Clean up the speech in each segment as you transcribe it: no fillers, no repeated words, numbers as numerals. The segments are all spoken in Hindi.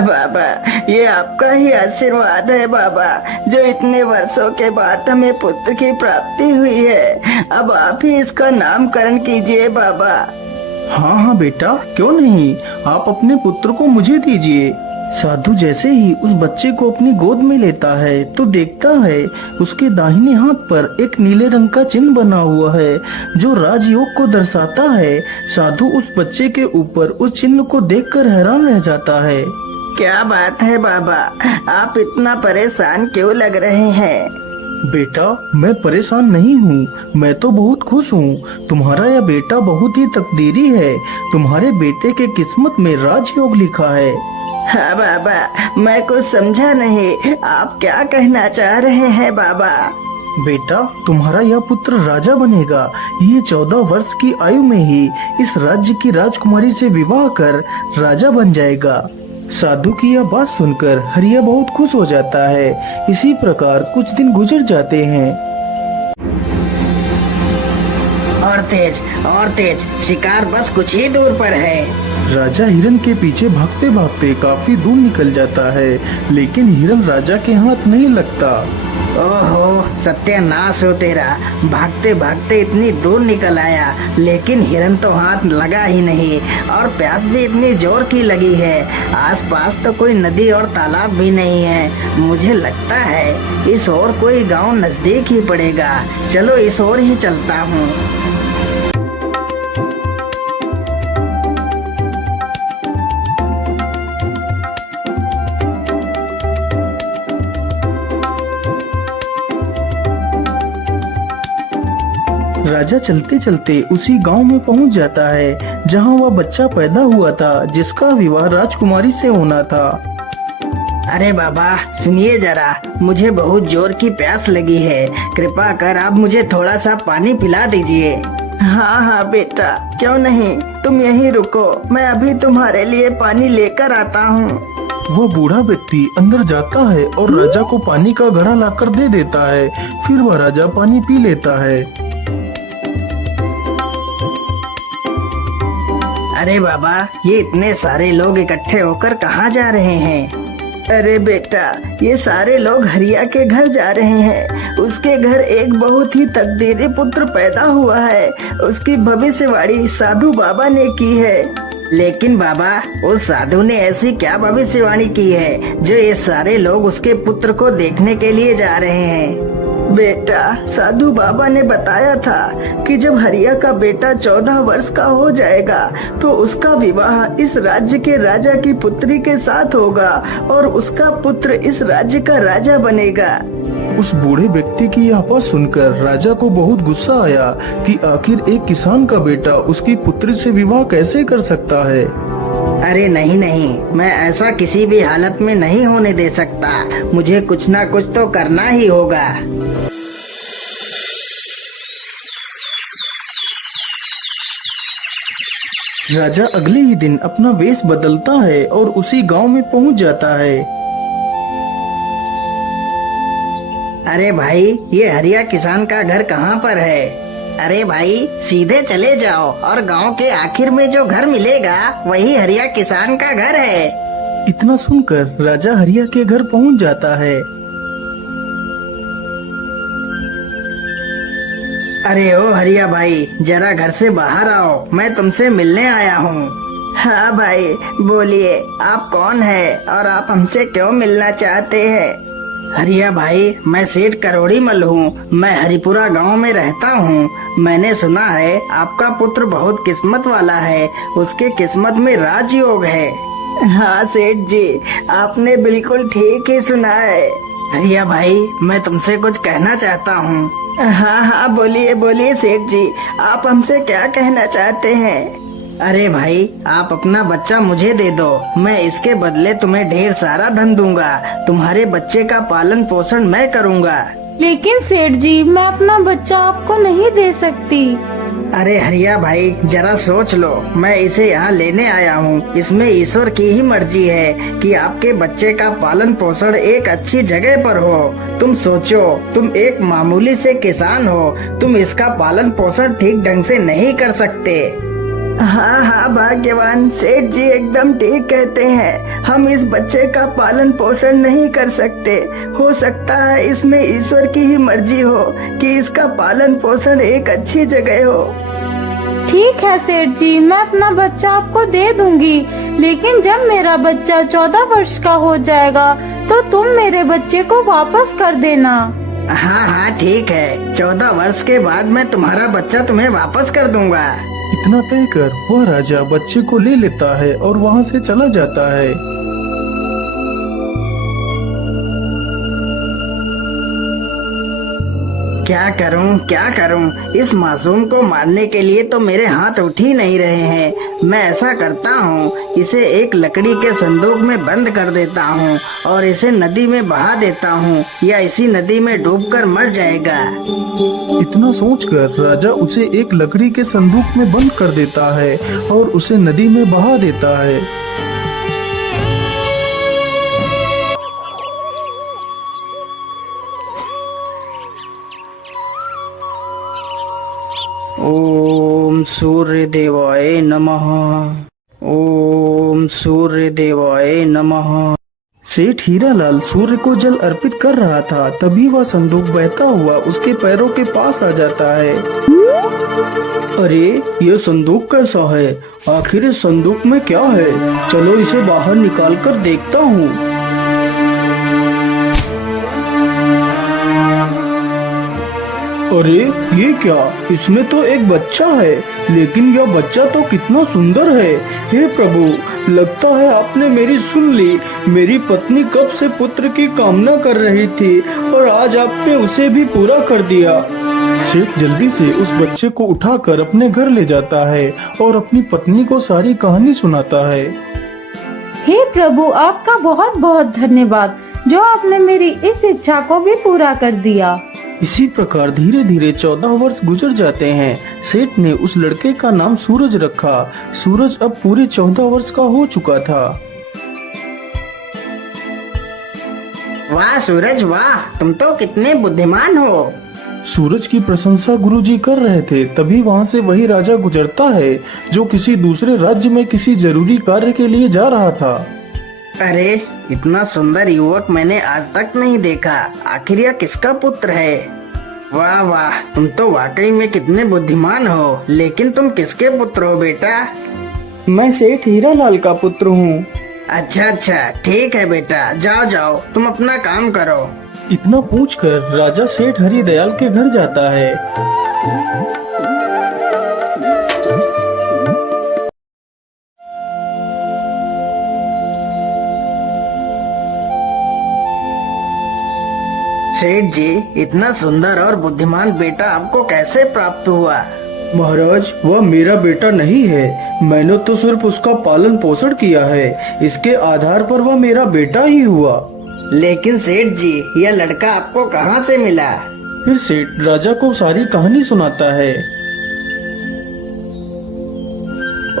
बाबा, ये आपका ही आशीर्वाद है बाबा, जो इतने वर्षों के बाद हमें पुत्र की प्राप्ति हुई है। अब आप ही इसका नामकरण कीजिए बाबा। हाँ हाँ बेटा, क्यों नहीं, आप अपने पुत्र को मुझे दीजिए। साधु जैसे ही उस बच्चे को अपनी गोद में लेता है तो देखता है उसके दाहिने हाथ पर एक नीले रंग का चिन्ह बना हुआ है जो राजयोग को दर्शाता है। साधु उस बच्चे के ऊपर उस चिन्ह को देखकर हैरान रह जाता है। क्या बात है बाबा, आप इतना परेशान क्यों लग रहे हैं? बेटा, मैं परेशान नहीं हूँ, मैं तो बहुत खुश हूँ। तुम्हारा यह बेटा बहुत ही तकदीरी है। तुम्हारे बेटे के किस्मत में राजयोग लिखा है। हाँ बाबा, मैं कुछ समझा नहीं, आप क्या कहना चाह रहे हैं बाबा? बेटा, तुम्हारा यह पुत्र राजा बनेगा। ये 14 वर्ष की आयु में ही इस राज्य की राजकुमारी से विवाह कर राजा बन जाएगा। साधु की यह बात सुनकर हरिया बहुत खुश हो जाता है। इसी प्रकार कुछ दिन गुजर जाते हैं। और तेज, शिकार बस कुछ ही दूर पर है। राजा हिरन के पीछे भागते भागते काफी दूर निकल जाता है, लेकिन हिरन राजा के हाथ नहीं लगता। ओहो, सत्यानाश हो तेरा, भागते भागते इतनी दूर निकल आया, लेकिन हिरन तो हाथ लगा ही नहीं। और प्यास भी इतनी जोर की लगी है। आसपास तो कोई नदी और तालाब भी नहीं है। मुझे लगता है इस ओर कोई गांव नजदीक ही पड़ेगा। चलो इस ओर ही चलता हूँ। राजा चलते चलते उसी गांव में पहुंच जाता है जहां वह बच्चा पैदा हुआ था जिसका विवाह राजकुमारी से होना था। अरे बाबा, सुनिए जरा, मुझे बहुत जोर की प्यास लगी है। कृपा कर आप मुझे थोड़ा सा पानी पिला दीजिए। हाँ हाँ बेटा, क्यों नहीं, तुम यहीं रुको, मैं अभी तुम्हारे लिए पानी लेकर आता हूँ। वो बूढ़ा व्यक्ति अंदर जाता है और राजा को पानी का घड़ा लाकर दे देता है। फिर वह राजा पानी पी लेता है। अरे बाबा, ये इतने सारे लोग इकट्ठे होकर कहाँ जा रहे हैं? अरे बेटा, ये सारे लोग हरिया के घर जा रहे हैं। उसके घर एक बहुत ही तकदीरी पुत्र पैदा हुआ है। उसकी भविष्यवाणी साधु बाबा ने की है। लेकिन बाबा, उस साधु ने ऐसी क्या भविष्यवाणी की है जो ये सारे लोग उसके पुत्र को देखने के लिए जा रहे हैं? बेटा, साधु बाबा ने बताया था कि जब हरिया का बेटा 14 वर्ष का हो जाएगा तो उसका विवाह इस राज्य के राजा की पुत्री के साथ होगा और उसका पुत्र इस राज्य का राजा बनेगा। उस बूढ़े व्यक्ति की यह बात सुनकर राजा को बहुत गुस्सा आया कि आखिर एक किसान का बेटा उसकी पुत्री से विवाह कैसे कर सकता है। अरे नहीं नहीं, मैं ऐसा किसी भी हालत में नहीं होने दे सकता। मुझे कुछ ना कुछ तो करना ही होगा। राजा अगले ही दिन अपना वेश बदलता है और उसी गांव में पहुंच जाता है। अरे भाई, ये हरिया किसान का घर कहाँ पर है? अरे भाई, सीधे चले जाओ और गांव के आखिर में जो घर मिलेगा वही हरिया किसान का घर है। इतना सुनकर राजा हरिया के घर पहुंच जाता है। अरे ओ हरिया भाई, जरा घर से बाहर आओ, मैं तुमसे मिलने आया हूँ। हाँ भाई, बोलिए, आप कौन है और आप हमसे क्यों मिलना चाहते हैं? हरिया भाई, मैं सेठ करोड़ी मल हूँ। मैं हरिपुरा गांव में रहता हूँ। मैंने सुना है आपका पुत्र बहुत किस्मत वाला है, उसके किस्मत में राजयोग है। हाँ सेठ जी, आपने बिल्कुल ठीक ही सुना है। हरिया भाई, मैं तुमसे कुछ कहना चाहता हूँ। हाँ हाँ, बोलिए बोलिए सेठ जी, आप हमसे क्या कहना चाहते हैं? अरे भाई, आप अपना बच्चा मुझे दे दो, मैं इसके बदले तुम्हें ढेर सारा धन दूंगा। तुम्हारे बच्चे का पालन पोषण मैं करूंगा। लेकिन सेठ जी, मैं अपना बच्चा आपको नहीं दे सकती। अरे हरिया भाई, जरा सोच लो, मैं इसे यहाँ लेने आया हूँ। इसमें ईश्वर की ही मर्जी है कि आपके बच्चे का पालन पोषण एक अच्छी जगह पर हो। तुम सोचो, तुम एक मामूली से किसान हो, तुम इसका पालन पोषण ठीक ढंग से नहीं कर सकते। हाँ हाँ भाग्यवान, सेठ जी एकदम ठीक कहते हैं। हम इस बच्चे का पालन पोषण नहीं कर सकते। हो सकता है इसमें ईश्वर की ही मर्जी हो कि इसका पालन पोषण एक अच्छी जगह हो। ठीक है सेठ जी, मैं अपना बच्चा आपको दे दूंगी, लेकिन जब मेरा बच्चा 14 वर्ष का हो जाएगा तो तुम मेरे बच्चे को वापस कर देना। हाँ हाँ ठीक है, 14 वर्ष के बाद मैं तुम्हारा बच्चा तुम्हें वापस कर दूंगा। इतना कहकर वह राजा बच्चे को ले लेता है और वहाँ से चला जाता है। क्या करूं? इस मासूम को मारने के लिए तो मेरे हाथ उठ ही नहीं रहे हैं। मैं ऐसा करता हूं, इसे एक लकड़ी के संदूक में बंद कर देता हूं और इसे नदी में बहा देता हूं, या इसी नदी में डूबकर मर जाएगा। इतना सोचकर राजा उसे एक लकड़ी के संदूक में बंद कर देता है और उसे नदी में बहा देता है। ओम सूर्य देवाय नमः। ओम सूर्य देवाय नमः। सेठ हीरालाल सूर्य को जल अर्पित कर रहा था, तभी वह संदूक बहता हुआ उसके पैरों के पास आ जाता है। अरे ये संदूक कैसा है? आखिर इस संदूक में क्या है? चलो इसे बाहर निकाल कर देखता हूँ। अरे ये क्या? इसमें तो एक बच्चा है, लेकिन यह बच्चा तो कितना सुंदर है। हे प्रभु, लगता है आपने मेरी सुन ली। मेरी पत्नी कब से पुत्र की कामना कर रही थी और आज आपने उसे भी पूरा कर दिया। सेठ जल्दी से उस बच्चे को उठाकर अपने घर ले जाता है और अपनी पत्नी को सारी कहानी सुनाता है। हे प्रभु, आपका बहुत बहुत धन्यवाद जो आपने मेरी इस इच्छा को भी पूरा कर दिया। इसी प्रकार धीरे धीरे 14 वर्ष गुजर जाते हैं। सेठ ने उस लड़के का नाम सूरज रखा। सूरज अब पूरे 14 वर्ष का हो चुका था। वाह सूरज वाह, तुम तो कितने बुद्धिमान हो। सूरज की प्रशंसा गुरुजी कर रहे थे, तभी वहाँ से वही राजा गुजरता है जो किसी दूसरे राज्य में किसी जरूरी कार्य के लिए जा रहा था। अरे इतना सुंदर युवक मैंने आज तक नहीं देखा। आखिर यह किसका पुत्र है? वाह वाह, तुम तो वाकई में कितने बुद्धिमान हो। लेकिन तुम किसके पुत्र हो बेटा? मैं सेठ हीरालाल का पुत्र हूँ। अच्छा, ठीक है बेटा, जाओ जाओ, तुम अपना काम करो। इतना पूछकर राजा सेठ हरिदयाल के घर जाता है। सेठ जी, इतना सुंदर और बुद्धिमान बेटा आपको कैसे प्राप्त हुआ? महाराज, वह मेरा बेटा नहीं है। मैंने तो सिर्फ उसका पालन पोषण किया है। इसके आधार पर वह मेरा बेटा ही हुआ। लेकिन सेठ जी, यह लड़का आपको कहाँ से मिला? फिर सेठ राजा को सारी कहानी सुनाता है।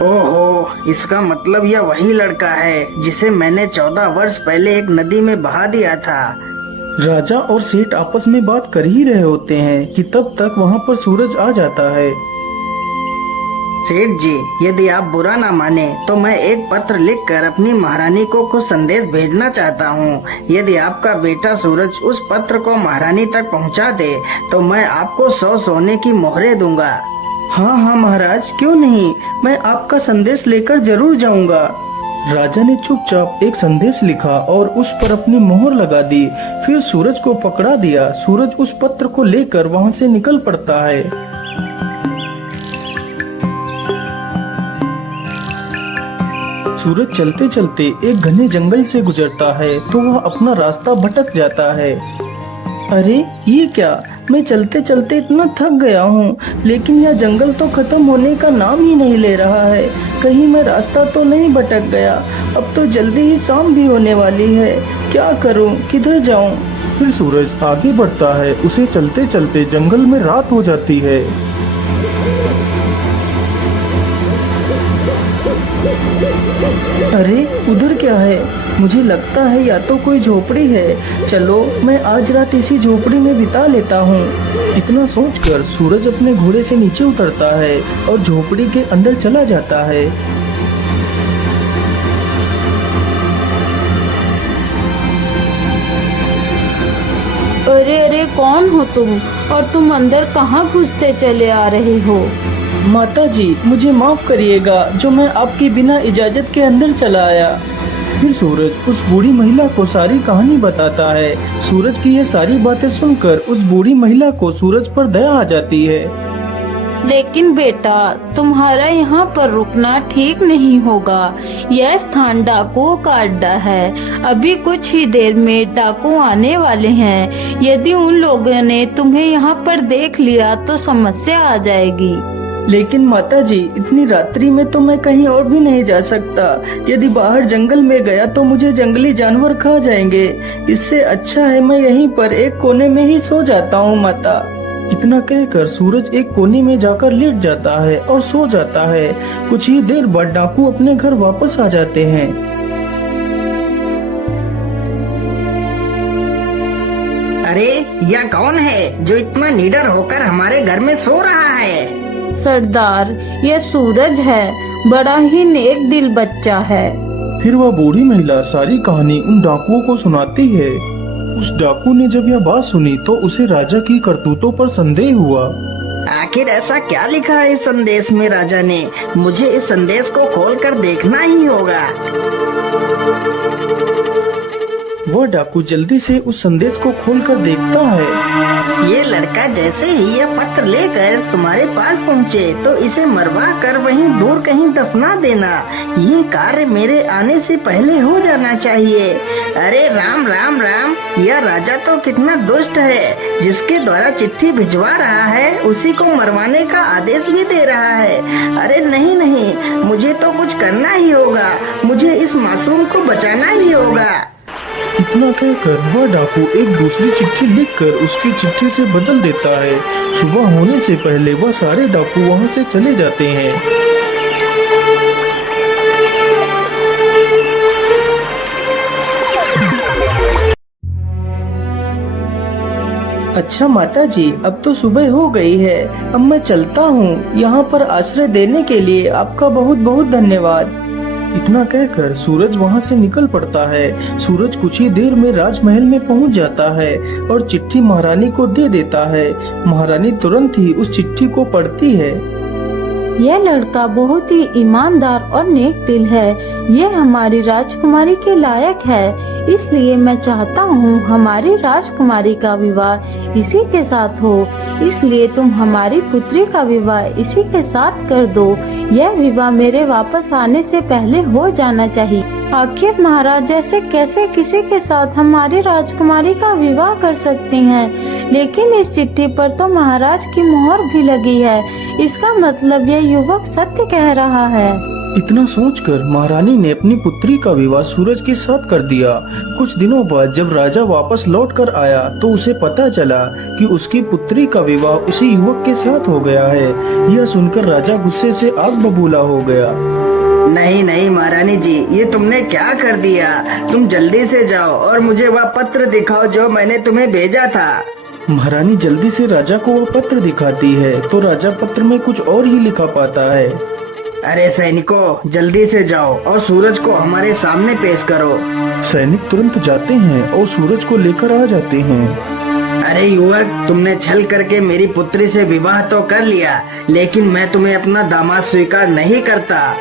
ओहो, इसका मतलब यह वही लड़का है जिसे मैंने 14 वर्ष पहले एक नदी में बहा दिया था। राजा और सेठ आपस में बात कर ही रहे होते हैं कि तब तक वहाँ पर सूरज आ जाता है। सेठ जी, यदि आप बुरा ना माने तो मैं एक पत्र लिखकर अपनी महारानी को कुछ संदेश भेजना चाहता हूँ। यदि आपका बेटा सूरज उस पत्र को महारानी तक पहुँचा दे तो मैं आपको 100 सोने की मोहरें दूंगा। हाँ हाँ महाराज, क्यों नहीं, मैं आपका संदेश लेकर जरूर जाऊंगा। राजा ने चुपचाप एक संदेश लिखा और उस पर अपनी मोहर लगा दी। फिर सूरज को पकड़ा दिया। सूरज उस पत्र को लेकर वहाँ से निकल पड़ता है। सूरज चलते चलते एक घने जंगल से गुजरता है तो वह अपना रास्ता भटक जाता है। अरे ये क्या, मैं चलते चलते इतना थक गया हूँ, लेकिन यह जंगल तो खत्म होने का नाम ही नहीं ले रहा है। कहीं मैं रास्ता तो नहीं भटक गया? अब तो जल्दी ही शाम भी होने वाली है। क्या करूँ, किधर जाऊँ? फिर सूरज आगे बढ़ता है। उसे चलते चलते जंगल में रात हो जाती है। अरे उधर क्या है? मुझे लगता है या तो कोई झोपड़ी है। चलो मैं आज रात इसी झोपड़ी में बिता लेता हूँ। इतना सोचकर सूरज अपने घोड़े से नीचे उतरता है और झोपड़ी के अंदर चला जाता है। अरे अरे, कौन हो तुम और तुम अंदर कहाँ घुसते चले आ रहे हो? माता जी, मुझे माफ करिएगा जो मैं आपके बिना इजाजत के अंदर चला आया। फिर सूरज उस बूढ़ी महिला को सारी कहानी बताता है। सूरज की ये सारी बातें सुनकर उस बूढ़ी महिला को सूरज पर दया आ जाती है। लेकिन बेटा, तुम्हारा यहाँ पर रुकना ठीक नहीं होगा। यह स्थान डाकुओं का अड्डा है। अभी कुछ ही देर में डाकू आने वाले हैं। यदि उन लोगों ने तुम्हें यहाँ पर देख लिया तो समस्या आ जाएगी। लेकिन माता जी, इतनी रात्रि में तो मैं कहीं और भी नहीं जा सकता। यदि बाहर जंगल में गया तो मुझे जंगली जानवर खा जाएंगे। इससे अच्छा है मैं यहीं पर एक कोने में ही सो जाता हूँ माता। इतना कहकर सूरज एक कोने में जाकर लेट जाता है और सो जाता है। कुछ ही देर बाद डाकू अपने घर वापस आ जाते हैं। अरे यह कौन है जो इतना निडर होकर हमारे घर में सो रहा है? सरदार, यह सूरज है। बड़ा ही नेक दिल बच्चा है। फिर वह बूढ़ी महिला सारी कहानी उन डाकुओं को सुनाती है। उस डाकू ने जब यह बात सुनी तो उसे राजा की करतूतों पर संदेह हुआ। आखिर ऐसा क्या लिखा है इस संदेश में राजा ने? मुझे इस संदेश को खोलकर देखना ही होगा। वह डाकू जल्दी से उस संदेश को खोलकर देखता है। ये लड़का जैसे ही यह पत्र लेकर तुम्हारे पास पहुँचे तो इसे मरवा कर वहीं दूर कहीं दफना देना। ये कार्य मेरे आने से पहले हो जाना चाहिए। अरे राम राम राम, यह राजा तो कितना दुष्ट है। जिसके द्वारा चिट्ठी भिजवा रहा है उसी को मरवाने का आदेश भी दे रहा है। अरे नहीं नहीं, मुझे तो कुछ करना ही होगा। मुझे इस मासूम को बचाना ही होगा। इतना कहकर वह डाकू एक दूसरी चिट्ठी लिखकर उसकी चिट्ठी से बदल देता है। सुबह होने से पहले वह सारे डाकू वहां से चले जाते हैं। अच्छा माता जी, अब तो सुबह हो गई है। अब मैं चलता हूँ। यहाँ पर आश्रय देने के लिए आपका बहुत बहुत धन्यवाद। इतना कहकर सूरज वहाँ से निकल पड़ता है। सूरज कुछ ही देर में राजमहल में पहुँच जाता है और चिट्ठी महारानी को दे देता है। महारानी तुरंत ही उस चिट्ठी को पढ़ती है। यह लड़का बहुत ही ईमानदार और नेक दिल है। यह हमारी राजकुमारी के लायक है। इसलिए मैं चाहता हूँ हमारी राजकुमारी का विवाह इसी के साथ हो। इसलिए तुम हमारी पुत्री का विवाह इसी के साथ कर दो। यह विवाह मेरे वापस आने से पहले हो जाना चाहिए। आखिर महाराज ऐसे कैसे किसी के साथ हमारी राजकुमारी का विवाह कर सकते हैं? लेकिन इस चिट्ठी पर तो महाराज की मोहर भी लगी है। इसका मतलब यह युवक सत्य कह रहा है। इतना सोचकर महारानी ने अपनी पुत्री का विवाह सूरज के साथ कर दिया। कुछ दिनों बाद जब राजा वापस लौट कर आया तो उसे पता चला कि उसकी पुत्री का विवाह उसी युवक के साथ हो गया है। यह सुनकर राजा गुस्से से आग बबूला हो गया। नहीं नहीं महारानी जी, ये तुमने क्या कर दिया? तुम जल्दी से जाओ और मुझे वह पत्र दिखाओ जो मैंने तुम्हें भेजा था। महारानी जल्दी से राजा को वह पत्र दिखाती है तो राजा पत्र में कुछ और ही लिखा पाता है। अरे सैनिकों, जल्दी से जाओ और सूरज को हमारे सामने पेश करो। सैनिक तुरंत जाते हैं और सूरज को लेकर आ जाते हैं। अरे युवक, तुमने छल करके मेरी पुत्री से विवाह तो कर लिया, लेकिन मैं तुम्हें अपना दामाद स्वीकार नहीं करता।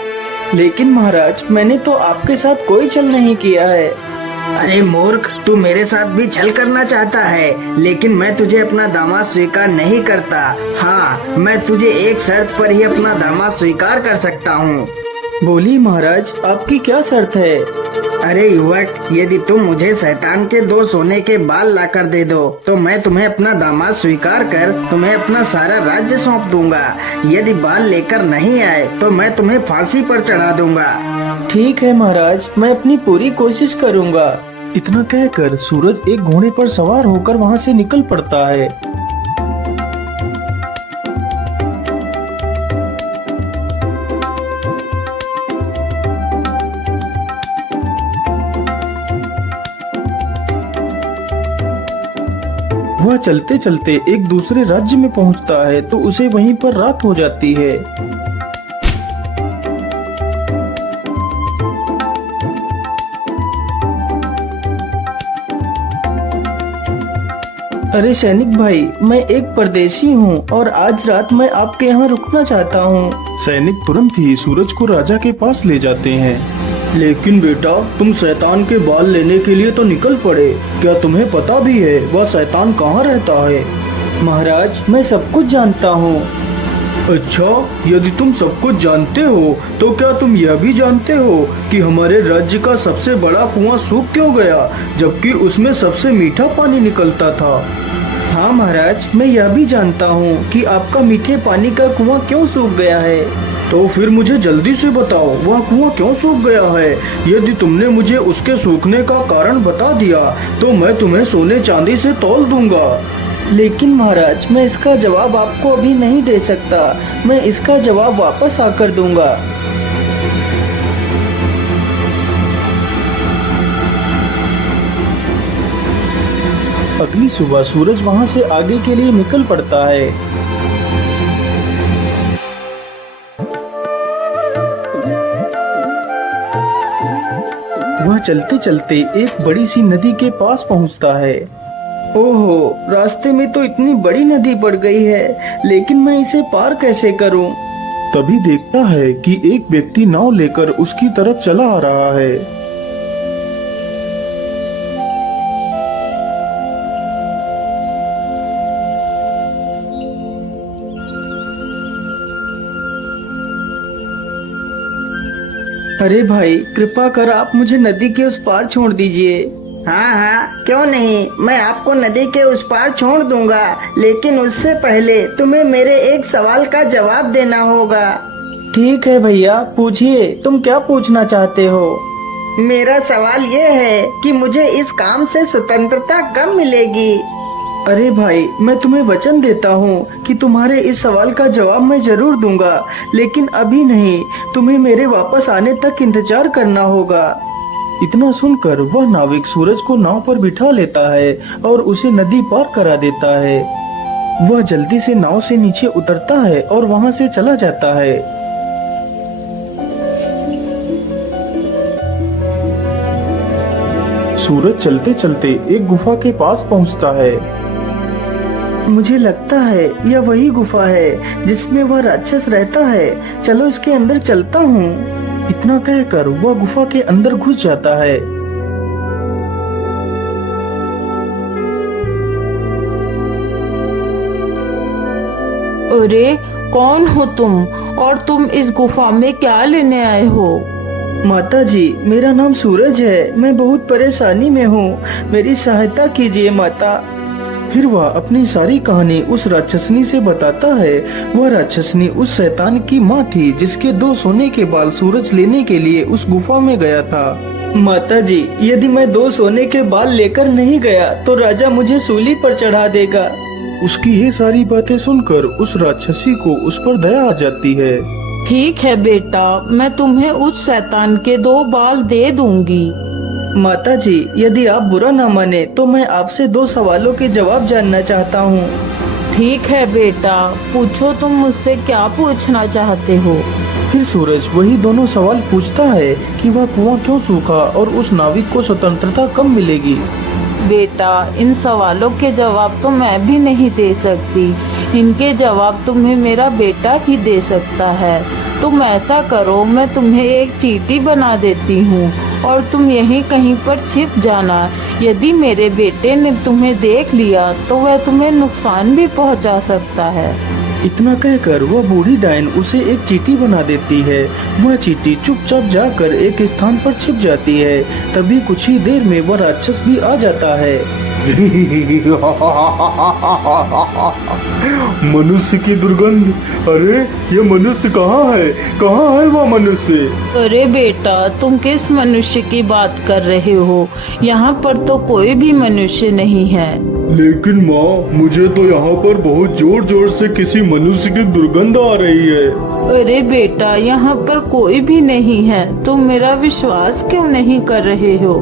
लेकिन महाराज, मैंने तो आपके साथ कोई छल नहीं किया है। अरे मूर्ख, तू मेरे साथ भी छल करना चाहता है, लेकिन मैं तुझे अपना दामाद स्वीकार नहीं करता। हाँ, मैं तुझे एक शर्त पर ही अपना दामाद स्वीकार कर सकता हूँ। बोलिए महाराज, आपकी क्या शर्त है? अरे युवक, यदि तुम मुझे शैतान के 2 सोने के बाल लाकर दे दो तो मैं तुम्हें अपना दामाद स्वीकार कर तुम्हें अपना सारा राज्य सौंप दूंगा। यदि बाल लेकर नहीं आए तो मैं तुम्हें फांसी पर चढ़ा दूंगा। ठीक है महाराज, मैं अपनी पूरी कोशिश करूंगा। इतना कहकर सूरज एक घोड़े पर सवार होकर वहां से निकल पड़ता है। वह चलते चलते एक दूसरे राज्य में पहुंचता है तो उसे वहीं पर रात हो जाती है। अरे सैनिक भाई, मैं एक परदेशी हूँ और आज रात मैं आपके यहाँ रुकना चाहता हूँ। सैनिक तुरंत ही सूरज को राजा के पास ले जाते हैं। लेकिन बेटा, तुम शैतान के बाल लेने के लिए तो निकल पड़े। क्या तुम्हें पता भी है वह शैतान कहाँ रहता है? महाराज, मैं सब कुछ जानता हूँ। अच्छा, यदि तुम सब कुछ जानते हो तो क्या तुम यह भी जानते हो कि हमारे राज्य का सबसे बड़ा कुआं सूख क्यों गया, जबकि उसमें सबसे मीठा पानी निकलता था? हाँ महाराज, मैं यह भी जानता हूँ कि आपका मीठे पानी का कुआं क्यों सूख गया है। तो फिर मुझे जल्दी से बताओ, वह कुआं क्यों सूख गया है? यदि तुमने मुझे उसके सूखने का कारण बता दिया तो मैं तुम्हें सोने चांदी से तौल दूंगा। लेकिन महाराज, मैं इसका जवाब आपको अभी नहीं दे सकता। मैं इसका जवाब वापस आकर दूंगा। अगली सुबह सूरज वहां से आगे के लिए निकल पड़ता है। वह चलते चलते एक बड़ी सी नदी के पास पहुंचता है। ओहो, रास्ते में तो इतनी बड़ी नदी पड़ गई है, लेकिन मैं इसे पार कैसे करूं? तभी देखता है कि एक व्यक्ति नाव लेकर उसकी तरफ चला आ रहा है। अरे भाई, कृपा कर आप मुझे नदी के उस पार छोड़ दीजिए। हाँ हाँ, क्यों नहीं, मैं आपको नदी के उस पार छोड़ दूंगा, लेकिन उससे पहले तुम्हें मेरे एक सवाल का जवाब देना होगा। ठीक है भैया, पूछिए, तुम क्या पूछना चाहते हो? मेरा सवाल ये है कि मुझे इस काम से स्वतंत्रता कब मिलेगी? अरे भाई, मैं तुम्हें वचन देता हूँ कि तुम्हारे इस सवाल का जवाब मैं जरूर दूंगा, लेकिन अभी नहीं। तुम्हें मेरे वापस आने तक इंतजार करना होगा। इतना सुनकर वह नाविक सूरज को नाव पर बिठा लेता है और उसे नदी पार करा देता है। वह जल्दी से नाव से नीचे उतरता है और वहां से चला जाता है। सूरज चलते चलते एक गुफा के पास पहुंचता है। मुझे लगता है यह वही गुफा है जिसमें वह राक्षस रहता है। चलो इसके अंदर चलता हूँ। इतना कहकर वह गुफा के अंदर घुस जाता है। अरे, कौन हो तुम और तुम इस गुफा में क्या लेने आए हो? माता जी, मेरा नाम सूरज है। मैं बहुत परेशानी में हूँ, मेरी सहायता कीजिए माता। फिर वह अपनी सारी कहानी उस राक्षसनी से बताता है। वह राक्षसनी उस शैतान की माँ थी जिसके 2 सोने के बाल सूरज लेने के लिए उस गुफा में गया था। माता जी, यदि मैं 2 सोने के बाल लेकर नहीं गया तो राजा मुझे सूली पर चढ़ा देगा। उसकी ये सारी बातें सुनकर उस राक्षसी को उस पर दया आ जाती है। ठीक है बेटा, मैं तुम्हें उस शैतान के 2 बाल दे दूंगी। माता जी, यदि आप बुरा न माने तो मैं आपसे 2 सवालों के जवाब जानना चाहता हूँ। ठीक है बेटा, पूछो, तुम मुझसे क्या पूछना चाहते हो? फिर सूरज वही दोनों सवाल पूछता है कि वह कुआं क्यों सूखा और उस नाविक को स्वतंत्रता कब मिलेगी। बेटा, इन सवालों के जवाब तो मैं भी नहीं दे सकती। इनके जवाब तुम्हें मेरा बेटा ही दे सकता है। तुम ऐसा करो, मैं तुम्हें एक चींटी बना देती हूँ और तुम यहीं कहीं पर छिप जाना। यदि मेरे बेटे ने तुम्हें देख लिया तो वह तुम्हें नुकसान भी पहुँचा सकता है। इतना कहकर वह बूढ़ी डायन उसे एक चींटी बना देती है। वह चींटी चुपचाप जाकर एक स्थान पर छिप जाती है। तभी कुछ ही देर में वह राक्षस भी आ जाता है। मनुष्य की दुर्गंध। अरे, ये मनुष्य कहाँ है? कहाँ है वह मनुष्य? अरे बेटा, तुम किस मनुष्य की बात कर रहे हो? यहाँ पर तो कोई भी मनुष्य नहीं है। लेकिन माँ, मुझे तो यहाँ पर बहुत जोर जोर से किसी मनुष्य की दुर्गंध आ रही है। अरे बेटा, यहाँ पर कोई भी नहीं है। तुम मेरा विश्वास क्यों नहीं कर रहे हो?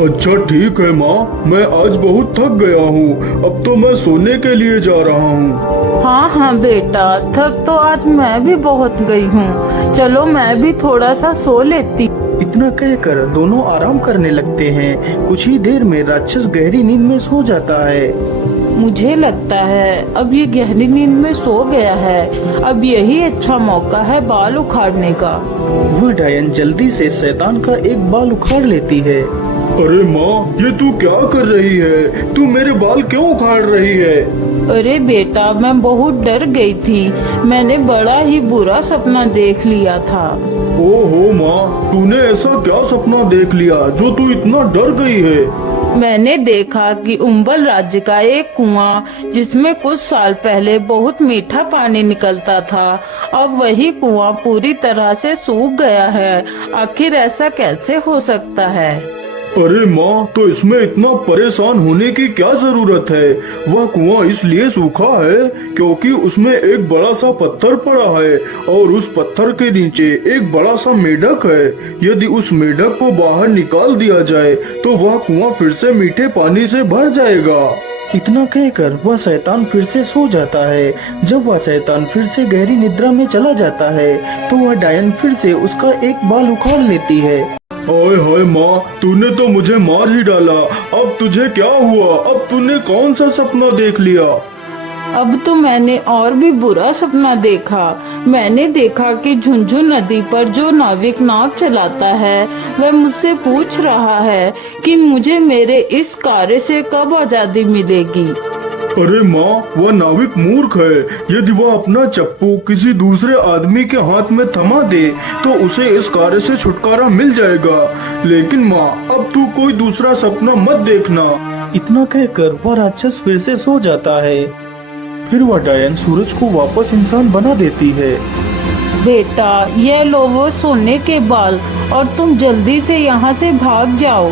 अच्छा ठीक है माँ, मैं आज बहुत थक गया हूँ। अब तो मैं सोने के लिए जा रहा हूँ। हाँ हाँ बेटा, थक तो आज मैं भी बहुत गई हूँ। चलो मैं भी थोड़ा सा सो लेती। इतना कहकर दोनों आराम करने लगते हैं। कुछ ही देर में राक्षस गहरी नींद में सो जाता है। मुझे लगता है अब ये गहरी नींद में सो गया है। अब यही अच्छा मौका है बाल उखाड़ने का। वह डायन जल्दी से शैतान का एक बाल उखाड़ लेती है। अरे माँ, ये तू क्या कर रही है? तू मेरे बाल क्यों उखाड़ रही है? अरे बेटा, मैं बहुत डर गई थी। मैंने बड़ा ही बुरा सपना देख लिया था। ओहो माँ, तूने ऐसा क्या सपना देख लिया जो तू इतना डर गई है? मैंने देखा कि उम्बल राज्य का एक कुआं जिसमें कुछ साल पहले बहुत मीठा पानी निकलता था, अब वही कुआं पूरी तरह से सूख गया है। आखिर ऐसा कैसे हो सकता है? अरे माँ, तो इसमें इतना परेशान होने की क्या जरूरत है? वह कुआं इसलिए सूखा है क्योंकि उसमें एक बड़ा सा पत्थर पड़ा है और उस पत्थर के नीचे एक बड़ा सा मेढक है। यदि उस मेढक को बाहर निकाल दिया जाए तो वह कुआं फिर से मीठे पानी से भर जाएगा। इतना कहकर वह शैतान फिर से सो जाता है। जब वह शैतान फिर से गहरी निद्रा में चला जाता है तो वह डायन फिर से उसका एक बाल उखाड़ लेती है। ओए हाय माँ, तूने तो मुझे मार ही डाला। अब तुझे क्या हुआ? अब तूने कौन सा सपना देख लिया? अब तो मैंने और भी बुरा सपना देखा। मैंने देखा कि झुंझुन नदी पर जो नाविक नाव चलाता है वह मुझसे पूछ रहा है कि मुझे मेरे इस कार्य से कब आजादी मिलेगी। अरे माँ, वह नाविक मूर्ख है। यदि वह अपना चप्पू किसी दूसरे आदमी के हाथ में थमा दे तो उसे इस कार्य से छुटकारा मिल जाएगा। लेकिन माँ, अब तू कोई दूसरा सपना मत देखना। इतना कहकर वह राक्षस फिर से सो जाता है। फिर वह डायन सूरज को वापस इंसान बना देती है। बेटा, ये लो वो सोने के बाल और तुम जल्दी से यहाँ से भाग जाओ।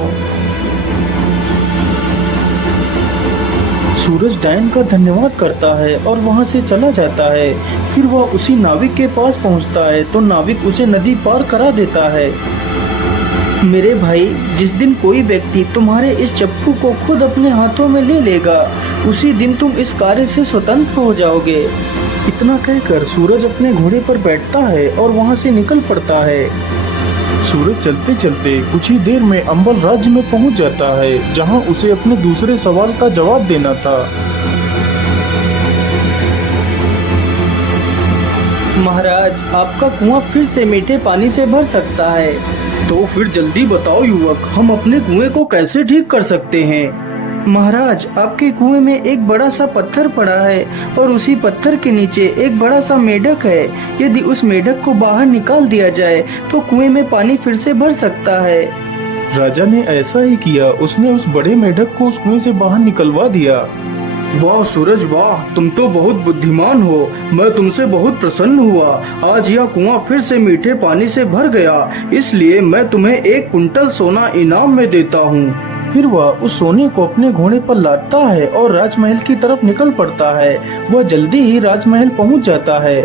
सूरज डायन का धन्यवाद करता है और वहाँ से चला जाता है। फिर वह उसी नाविक के पास पहुँचता है तो नाविक उसे नदी पार करा देता है। मेरे भाई, जिस दिन कोई व्यक्ति तुम्हारे इस चप्पू को खुद अपने हाथों में ले लेगा उसी दिन तुम इस कार्य से स्वतंत्र हो जाओगे। इतना कहकर सूरज अपने घोड़े पर बैठता है और वहाँ से निकल पड़ता है। सूरज चलते चलते कुछ ही देर में अंबल राज्य में पहुंच जाता है जहां उसे अपने दूसरे सवाल का जवाब देना था। महाराज, आपका कुआं फिर से मीठे पानी से भर सकता है। तो फिर जल्दी बताओ युवक, हम अपने कुएं को कैसे ठीक कर सकते हैं? महाराज, आपके कुएं में एक बड़ा सा पत्थर पड़ा है और उसी पत्थर के नीचे एक बड़ा सा मेढक है। यदि उस मेढक को बाहर निकाल दिया जाए तो कुएं में पानी फिर से भर सकता है। राजा ने ऐसा ही किया। उसने उस बड़े मेढक को उस कुएं से बाहर निकलवा दिया। वाह सूरज वाह, तुम तो बहुत बुद्धिमान हो। मैं तुमसे बहुत प्रसन्न हुआ। आज यह कुआं फिर से मीठे पानी से भर गया, इसलिए मैं तुम्हें 1 कुंटल सोना इनाम में देता हूँ। फिर वह उस सोने को अपने घोड़े पर लादता है और राजमहल की तरफ निकल पड़ता है। वह जल्दी ही राजमहल पहुंच जाता है।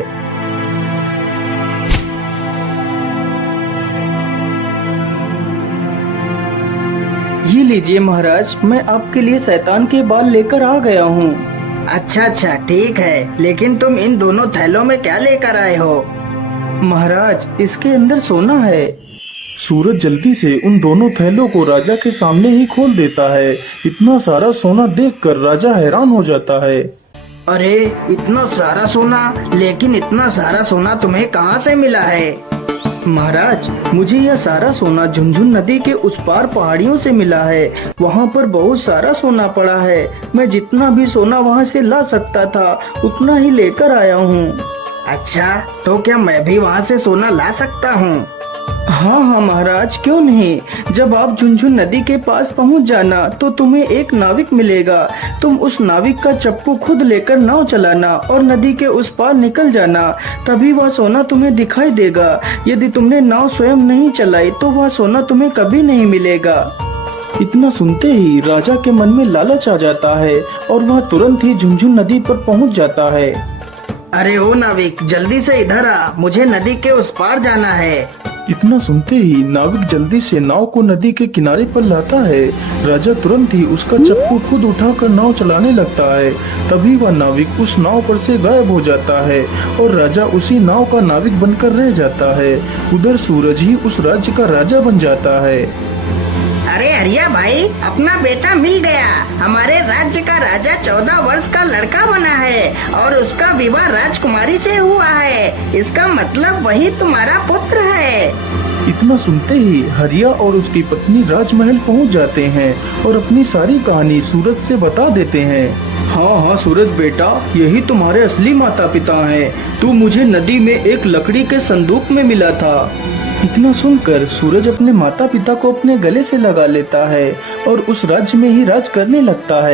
ये लीजिए महाराज, मैं आपके लिए शैतान के बाल लेकर आ गया हूँ। अच्छा अच्छा, ठीक है, लेकिन तुम इन दोनों थैलों में क्या लेकर आए हो? महाराज, इसके अंदर सोना है। सूरज जल्दी से उन दोनों थैलों को राजा के सामने ही खोल देता है। इतना सारा सोना देखकर राजा हैरान हो जाता है। अरे, इतना सारा सोना! लेकिन इतना सारा सोना तुम्हें कहाँ से मिला है? महाराज, मुझे यह सारा सोना झुंझुन नदी के उस पार पहाड़ियों से मिला है। वहाँ पर बहुत सारा सोना पड़ा है। मैं जितना भी सोना वहाँ से ला सकता था उतना ही लेकर आया हूँ। अच्छा, तो क्या मैं भी वहाँ से सोना ला सकता हूँ? हाँ हाँ महाराज, क्यों नहीं। जब आप झुंझुन नदी के पास पहुंच जाना तो तुम्हें एक नाविक मिलेगा। तुम उस नाविक का चप्पू खुद लेकर नाव चलाना और नदी के उस पार निकल जाना, तभी वह सोना तुम्हें दिखाई देगा। यदि तुमने नाव स्वयं नहीं चलाई तो वह सोना तुम्हें कभी नहीं मिलेगा। इतना सुनते ही राजा के मन में लालच आ जाता है और वह तुरंत ही झुंझुन नदी पर पहुंच जाता है। अरे ओ नाविक, जल्दी से इधर आ, मुझे नदी के उस पार जाना है। इतना सुनते ही नाविक जल्दी से नाव को नदी के किनारे पर लाता है। राजा तुरंत ही उसका चप्पू खुद उठाकर नाव चलाने लगता है। तभी वह नाविक उस नाव पर से गायब हो जाता है और राजा उसी नाव का नाविक बनकर रह जाता है। उधर सूरज ही उस राज्य का राजा बन जाता है। अरे हरिया भाई, अपना बेटा मिल गया। हमारे राज्य का राजा 14 वर्ष का लड़का बना है और उसका विवाह राजकुमारी से हुआ है। इसका मतलब वही तुम्हारा पुत्र है। इतना सुनते ही हरिया और उसकी पत्नी राजमहल पहुंच जाते हैं और अपनी सारी कहानी सूरज से बता देते हैं। हाँ हाँ सूरज बेटा, यही तुम्हारे असली माता पिता हैं। तू मुझे नदी में एक लकड़ी के संदूक में मिला था। इतना सुनकर सूरज अपने माता पिता को अपने गले से लगा लेता है और उस राज्य में ही राज करने लगता है।